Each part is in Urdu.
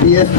DSP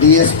DSP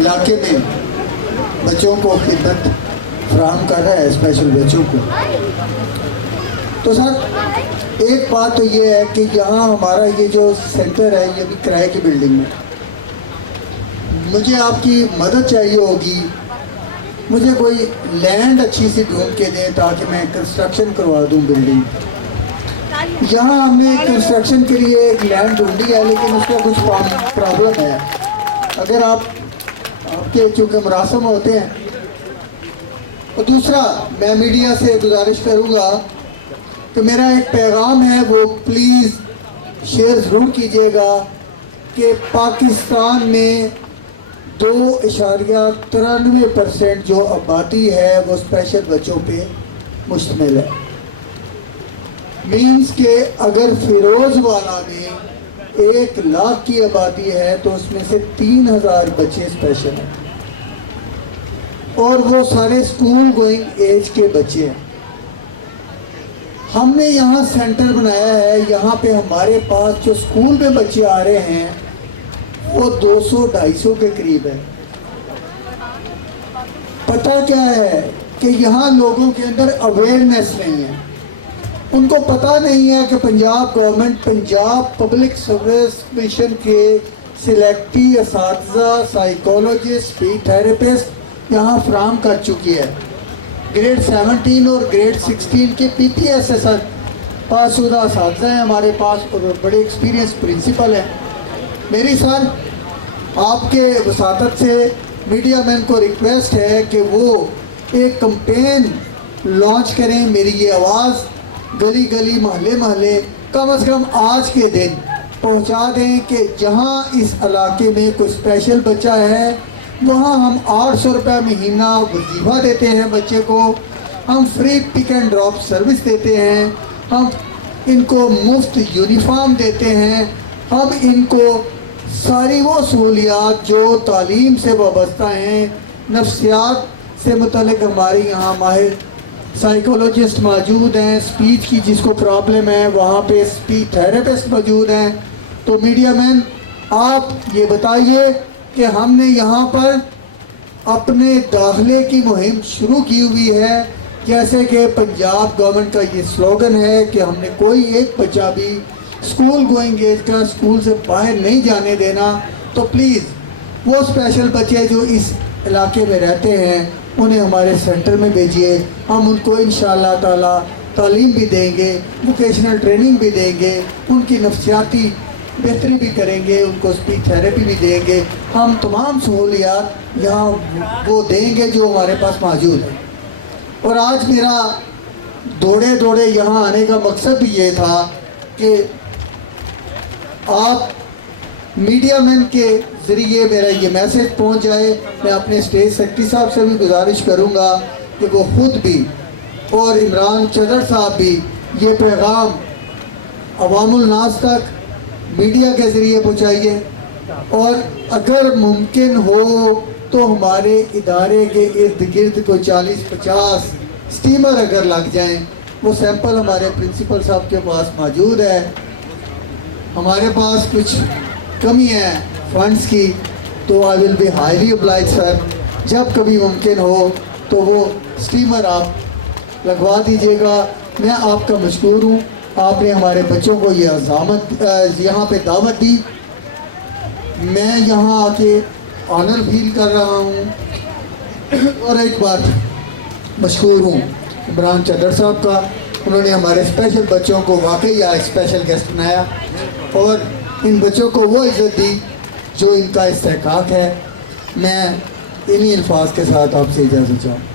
علاقے میں بچوں کو خدمت فراہم کر رہا ہے، اسپیشل بچوں کو. تو سر ایک بات تو یہ ہے کہ یہاں ہمارا یہ جو سینٹر ہے یہ بھی کرائے کی بلڈنگ میں. مجھے آپ کی مدد چاہیے ہوگی، مجھے کوئی لینڈ اچھی سی ڈھونڈ کے دیں تاکہ میں کنسٹرکشن کروا دوں بلڈنگ. یہاں ہم نے کنسٹرکشن کے لیے ایک لینڈ ڈھونڈی ہے لیکن اس کا کچھ پرابلم ہے. اگر آپ کے چونکہ مراسم ہوتے ہیں. اور دوسرا میں میڈیا سے گزارش کروں گا کہ میرا ایک پیغام ہے وہ پلیز شیئر ضرور کیجیے گا کہ پاکستان میں 2.93% جو آبادی ہے وہ اسپیشل بچوں پہ مشتمل ہے. مینس کہ اگر فیروز والا میں 1 لاکھ کی آبادی ہے تو اس میں سے 3000 بچے اسپیشل ہیں اور وہ سارے اسکول گوئنگ ایج کے بچے ہیں. ہم نے یہاں سینٹر بنایا ہے، یہاں پہ ہمارے پاس جو اسکول میں بچے آ رہے ہیں وہ 200-250 کے قریب ہے. پتہ کیا ہے کہ یہاں لوگوں کے اندر اویئرنیس نہیں ہے. ان کو پتہ نہیں ہے کہ Punjab government Punjab public service commission کے سلیکٹی اساتذہ، سائیکولوجسٹ، اسپیچ تھراپسٹ یہاں فراہم کر چکی ہے. گریڈ 17 اور گریڈ 16 کے پی پی ایس ایس پاس شدہ اساتذہ ہیں ہمارے پاس اور بڑے ایکسپیرینس پرنسپل ہیں. میری سر آپ کے وساطت سے میڈیا مین کو ریکویسٹ ہے کہ وہ ایک کمپین لانچ کریں. میری یہ آواز گلی گلی محلے محلے کم از کم آج کے دن پہنچا دیں کہ جہاں اس علاقے میں کوئی اسپیشل بچہ ہے وہاں ہم 800 روپے مہینہ وظیفہ دیتے ہیں بچے کو. ہم free pick and drop service دیتے ہیں، ہم ان کو مفت یونیفارم دیتے ہیں، ہم ان کو ساری وہ سہولیات جو تعلیم سے وابستہ ہیں. نفسیات سے متعلق ہمارے یہاں ماہر سائیکولوجسٹ موجود ہیں، اسپیچ کی جس کو پرابلم ہے وہاں پہ اسپیچ تھراپسٹ موجود ہیں. تو میڈیا مین آپ یہ بتائیے کہ ہم نے یہاں پر اپنے داخلے کی مہم شروع کی ہوئی ہے، جیسے کہ پنجاب گورنمنٹ کا یہ سلوگن ہے کہ ہم نے کوئی ایک بچہ بھی اسکول گوئنگ ایج کا اسکول سے باہر نہیں جانے دینا. تو پلیز وہ اسپیشل بچے جو اس علاقے میں رہتے ہیں انہیں ہمارے سینٹر میں بھیجیے. ہم ان کو انشاءاللہ تعالی تعلیم بھی دیں گے، ووکیشنل ٹریننگ بھی دیں گے، ان کی نفسیاتی بہتری بھی کریں گے، ان کو اسپیچ تھراپی بھی دیں گے. ہم تمام سہولیات یہاں وہ دیں گے جو ہمارے پاس موجود ہیں. اور آج میرا دوڑے یہاں آنے کا مقصد بھی یہ تھا کہ آپ میڈیا مین کے ذریعے میرا یہ میسیج پہنچ جائے. میں اپنے اسٹیٹ سیکرٹری صاحب سے بھی گزارش کروں گا کہ وہ خود بھی اور عمران چدر صاحب بھی یہ پیغام عوام الناس تک میڈیا کے ذریعے پہنچائیے. اور اگر ممکن ہو تو ہمارے ادارے کے ارد گرد کوئی 40-50 اسٹیمر اگر لگ جائیں. وہ سیمپل ہمارے پرنسپل صاحب کے پاس موجود ہے. ہمارے پاس کچھ کمی ہے فنڈز کی تو آئی ول بی ہائیلی obliged سر. جب کبھی ممکن ہو تو وہ اسٹیمر آپ لگوا دیجیے گا. میں آپ کا مشکور ہوں، آپ نے ہمارے بچوں کو یہ عزامت یہاں پہ دعوت دی. میں یہاں آ کے آنر فیل کر رہا ہوں. اور ایک بات مشکور ہوں عمران چدر صاحب کا، انہوں نے ہمارے اسپیشل بچوں کو واقعی آج اسپیشل گیسٹ بنایا اور ان بچوں کو وہ عزت دی جو ان کا استحقاق ہے. میں انہی الفاظ کے ساتھ آپ سے اجازت چاہوں.